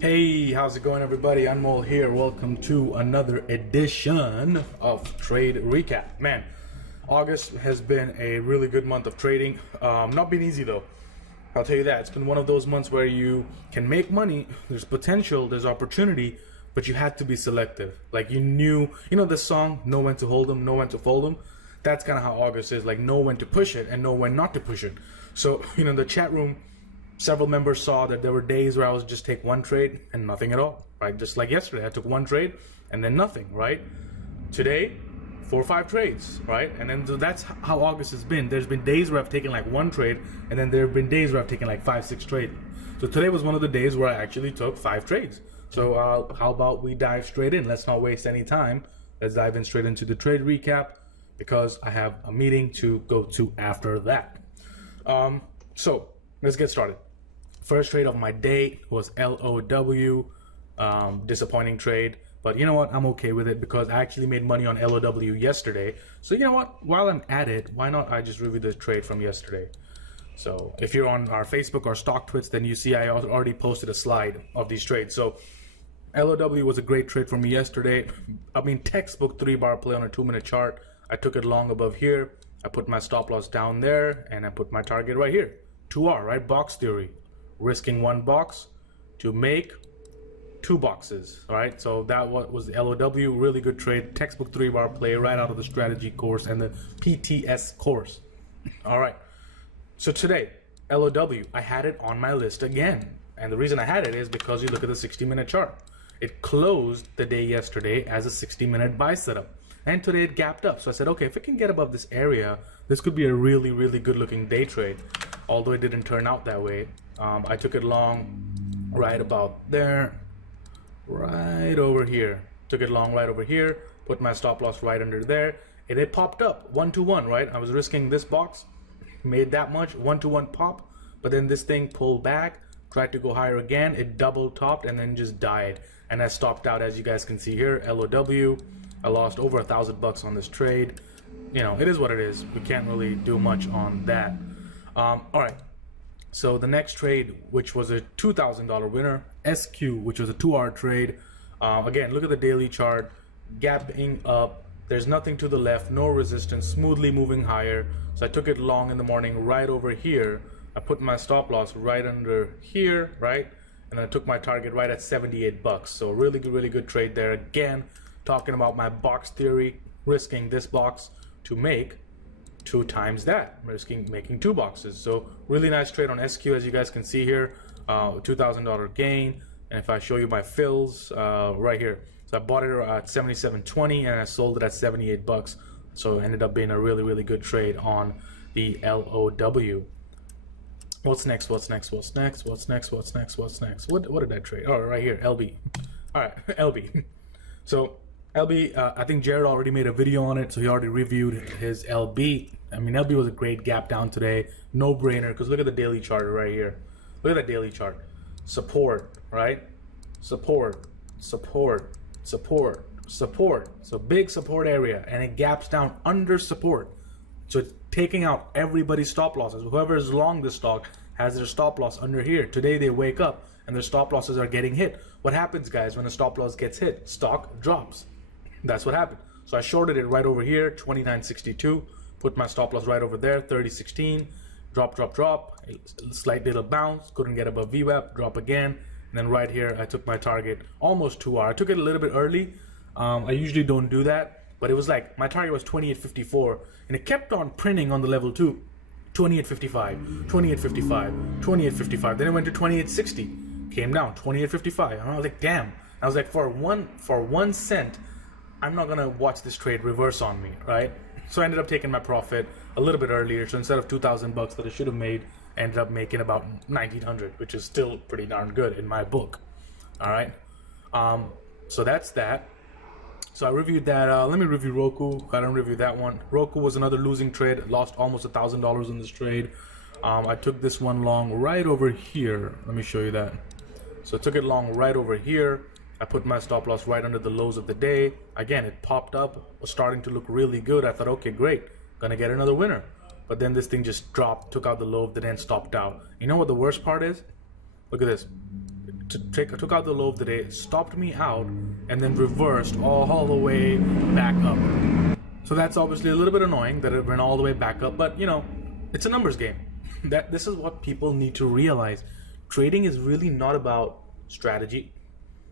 Hey, how's it going, everybody? Anmol here. Welcome to another edition of Trade Recap. Man, August has been a really good month of trading. Not been easy though. I'll tell you that. It's been one of those months where you can make money. There's potential, there's opportunity, but you had to be selective. Like you know this song, know when to hold them, know when to fold them. That's kind of how August is. Like know when to push it and know when not to push it. So, the chat room, several members saw that there were days where I was just take one trade and nothing at all, right? Just like yesterday, I took one trade and then nothing, right? Today, 4 or 5 trades, right? And then that's how August has been. There's been days where I've taken like one trade, and then there have been days where I've taken like 5, 6 trades. So today was one of the days where I actually took 5 trades. So how about we dive straight in? Let's not waste any time. Let's dive in straight into the trade recap because I have a meeting to go to after that. So let's get started. First trade of my day was LOW, disappointing trade, but you know what, I'm okay with it because I actually made money on LOW yesterday. So you know what, while I'm at it, why not I just review the trade from yesterday. So if you're on our Facebook or Stock Twits, then you see I already posted a slide of these trades. So LOW was a great trade for me yesterday. I mean, textbook 3-bar play on a 2-minute chart. I took it long above here. I put my stop loss down there and I put my target right here. 2R, right? Box theory. Risking 1 box to make 2 boxes, right? So that was the LOW, really good trade, textbook 3-bar play right out of the strategy course and the PTS course. All right, so today, LOW, I had it on my list again. And the reason I had it is because you look at the 60-minute chart. It closed the day yesterday as a 60-minute buy setup. And today it gapped up. So I said, okay, if it can get above this area, this could be a really, really good looking day trade. Although it didn't turn out that way. I took it long right about there, right over here. Took it long right over here, put my stop loss right under there, and it popped up 1-to-1, right? I was risking this box, made that much, 1-to-1 pop, but then this thing pulled back, tried to go higher again, it double topped and then just died. And I stopped out, as you guys can see here, LOW. I lost over $1,000 on this trade. It is what it is. We can't really do much on that. All right. So the next trade, which was a $2,000 winner, SQ, which was a 2R trade. Again, look at the daily chart, gapping up. There's nothing to the left, no resistance, smoothly moving higher. So I took it long in the morning right over here. I put my stop loss right under here, right? And then I took my target right at $78. So really good trade there. Again, talking about my box theory, risking this box to make 2 times that, making 2 boxes. So really nice trade on SQ, as you guys can see here, $2,000 gain. And if I show you my fills right here, so I bought it at $77.20 and I sold it at $78. So it ended up being a really good trade on the LOW. What's next? What did I trade? Oh, right here, LB. All right, LB. So LB, I think Jared already made a video on it, so he already reviewed his LB. I mean, LB was a great gap down today, no brainer, because look at the daily chart right here. Look at that daily chart. Support, right? Support. So big support area, and it gaps down under support. So it's taking out everybody's stop losses. Whoever is long this stock has their stop loss under here. Today they wake up and their stop losses are getting hit. What happens, guys, when a stop loss gets hit? Stock drops. That's what happened. So I shorted it right over here, 29.62. Put my stop loss right over there, 30.16. Drop. A slight little bounce. Couldn't get above VWAP. Drop again. And then right here, I took my target almost 2R. I took it a little bit early. I usually don't do that, but it was like my target was 28.54, and it kept on printing on the level 2. 28.55, 28.55, 28.55. Then it went to 28.60. Came down 28.55. And I was like, damn. I was like, for 1 cent. I'm not gonna watch this trade reverse on me, right? So I ended up taking my profit a little bit earlier. So instead of $2,000 that I should have made, I ended up making about $1,900, which is still pretty darn good in my book. All right. So that's that. So I reviewed that. Let me review Roku. I didn't review that one. Roku was another losing trade. Lost almost $1,000 in this trade. I took this one long right over here. Let me show you that. So I took it long right over here. I put my stop loss right under the lows of the day. Again, it popped up, was starting to look really good. I thought, okay, great, gonna get another winner. But then this thing just dropped, took out the low of the day and stopped out. You know what the worst part is? Look at this. took out the low of the day, stopped me out, and then reversed all the way back up. So that's obviously a little bit annoying that it went all the way back up, but you know, it's a numbers game. This is what people need to realize. Trading is really not about strategy.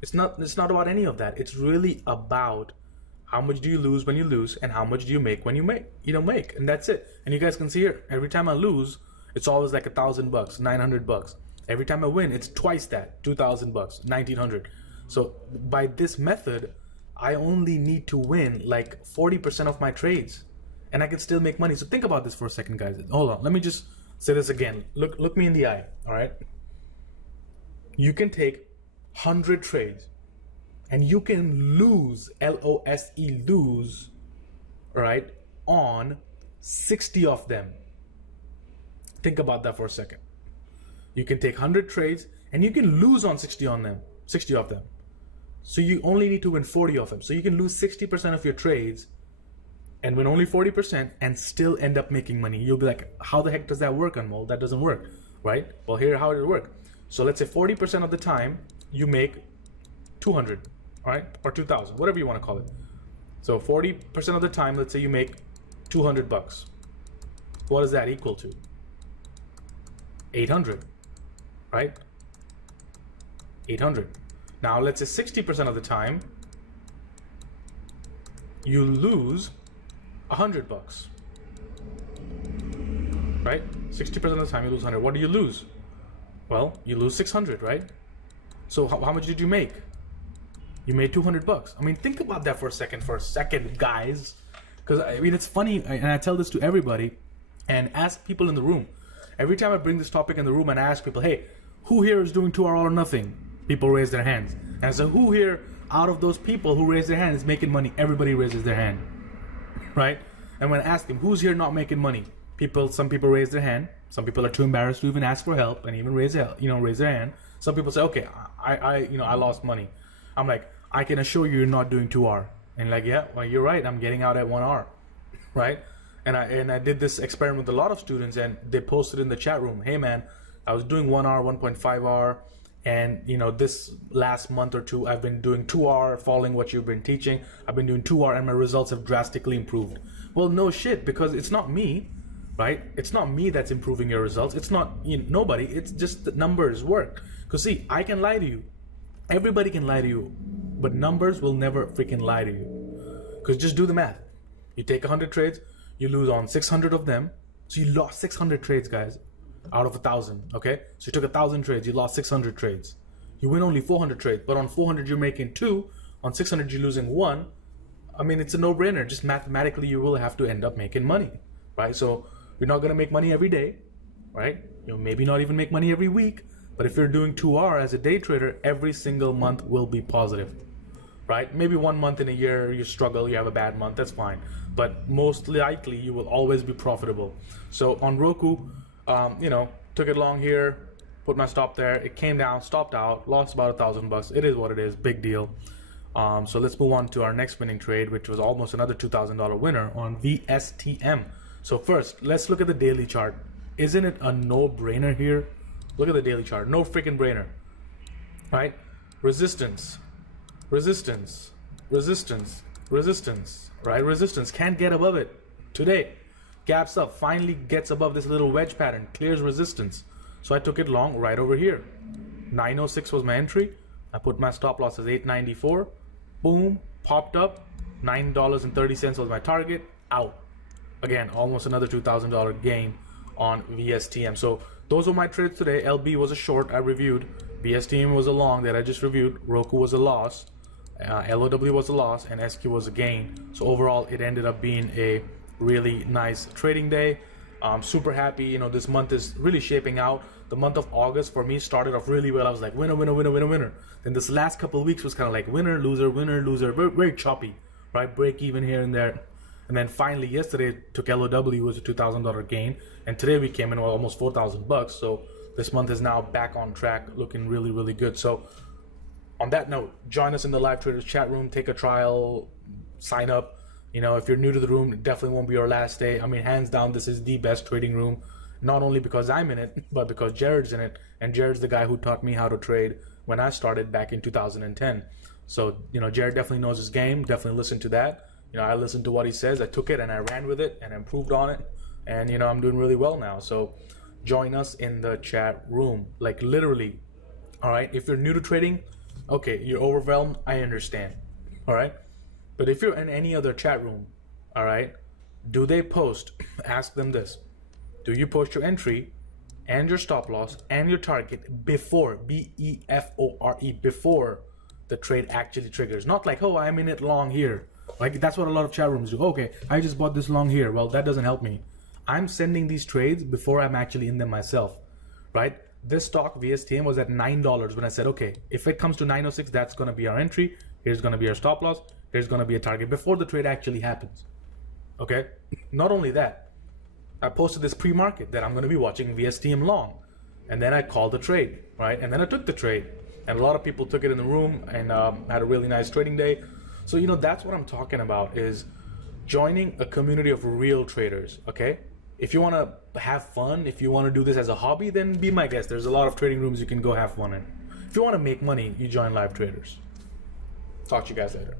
It's not about any of that. It's really about how much do you lose when you lose, and how much do you make when you make, and that's it. And you guys can see here, every time I lose, it's always like $1,000, $900. Every time I win, it's twice that, $2,000, $1,900. So by this method, I only need to win like 40% of my trades, and I can still make money. So think about this for a second, guys. Hold on, let me just say this again. Look me in the eye, all right? You can take 100 trades, and you can lose, L-O-S-E, lose, right, on 60 of them. Think about that for a second. You can take 100 trades, and you can lose on 60 of them. So you only need to win 40 of them. So you can lose 60% of your trades and win only 40% and still end up making money. You'll be like, how the heck does that work, Anmol? That doesn't work, right? Well, here, how did it work? So let's say 40% of the time you make 200, all right? Or 2,000, whatever you want to call it. So 40% of the time, let's say you make $200. What does that equal to? 800, right? 800. Now let's say 60% of the time you lose $100, right? 60% of the time you lose 100. What do you lose? Well, you lose 600, right? So how much did you make? You made $200. I mean, think about that for a second, guys. Because I mean, it's funny, and I tell this to everybody and ask people in the room. Every time I bring this topic in the room and I ask people, hey, who here is doing 2-hour all or nothing? People raise their hands. And so who here out of those people who raise their hand is making money? Everybody raises their hand, right? And when I ask them, who's here not making money? Some people raise their hand. Some people are too embarrassed to even ask for help and even raise their hand. Some people say, okay, I lost money. I'm like, I can assure you, you're not doing 2-hour. And like, yeah, well, you're right. I'm getting out at 1 hour, right? And I did this experiment with a lot of students, and they posted in the chat room, hey man, I was doing 1 hour, 1.5 hour, and you know, this last month or two, I've been doing 2 hour, following what you've been teaching. I've been doing 2 hour, and my results have drastically improved. Well, no shit, because it's not me, right? It's not me that's improving your results. It's not nobody. It's just the numbers work. Because see, I can lie to you. Everybody can lie to you, but numbers will never freaking lie to you. Because just do the math. You take 100 trades, you lose on 600 of them. So you lost 600 trades, guys, out of 1,000, okay? So you took 1,000 trades, you lost 600 trades. You win only 400 trades, but on 400 you're making 2, on 600 you're losing 1. I mean, it's a no-brainer. Just mathematically, you will have to end up making money, right? So you're not gonna make money every day, right? You'll maybe not even make money every week, but if you're doing 2 hour as a day trader, every single month will be positive, right? Maybe 1 month in a year you struggle, you have a bad month, that's fine. But most likely you will always be profitable. So on Roku, took it long here, put my stop there, it came down, stopped out, lost about $1,000. It is what it is, big deal. So let's move on to our next winning trade, which was almost another $2,000 winner on VSTM. So first, let's look at the daily chart. Isn't it a no-brainer here? Look at the daily chart, no freaking brainer, right? Resistance, resistance, resistance, resistance, right? Resistance, can't get above it. Today, gaps up, finally gets above this little wedge pattern, clears resistance. So I took it long right over here. 906 was my entry. I put my stop loss as 894. Boom, popped up. $9.30 was my target. Out. Again, almost another $2,000 gain on VSTM. So those were my trades today. LB was a short I reviewed. VSTM was a long that I just reviewed. Roku was a loss. LOW was a loss, and SQ was a gain. So overall, it ended up being a really nice trading day. I'm super happy. This month is really shaping out. The month of August for me started off really well. I was like winner, winner, winner, winner, winner. Then this last couple of weeks was kind of like winner, loser, very, very choppy, right? Break even here and there. And then finally yesterday took LOW, was a $2,000 gain, and today we came in with almost $4,000. So this month is now back on track, looking really, really good. So on that note, join us in the Live Traders chat room, take a trial, sign up. If you're new to the room, it definitely won't be your last day. I mean, hands down, this is the best trading room, not only because I'm in it, but because Jared's in it, and Jared's the guy who taught me how to trade. when I started back in 2010. So, Jared definitely knows his game. Definitely listen to that. I listened to what he says. I took it and I ran with it and improved on it. And, I'm doing really well now. So join us in the chat room, like literally. All right. If you're new to trading, okay, you're overwhelmed. I understand. All right. But if you're in any other chat room, all right, do they post? Ask them this. Do you post your entry and your stop loss and your target before, B-E-F-O-R-E, before the trade actually triggers? Not like, oh, I'm in it long here. Like, that's what a lot of chat rooms do. Okay, I just bought this long here. Well, that doesn't help me. I'm sending these trades before I'm actually in them myself, right? This stock, VSTM, was at $9 when I said, okay, if it comes to 906, that's going to be our entry. Here's going to be our stop loss. Here's going to be a target before the trade actually happens. Okay? Not only that, I posted this pre-market that I'm going to be watching VSTM long. And then I called the trade, right? And then I took the trade. And a lot of people took it in the room and had a really nice trading day. So, that's what I'm talking about, is joining a community of real traders, okay? If you want to have fun, if you want to do this as a hobby, then be my guest. There's a lot of trading rooms you can go have fun in. If you want to make money, you join Live Traders. Talk to you guys later.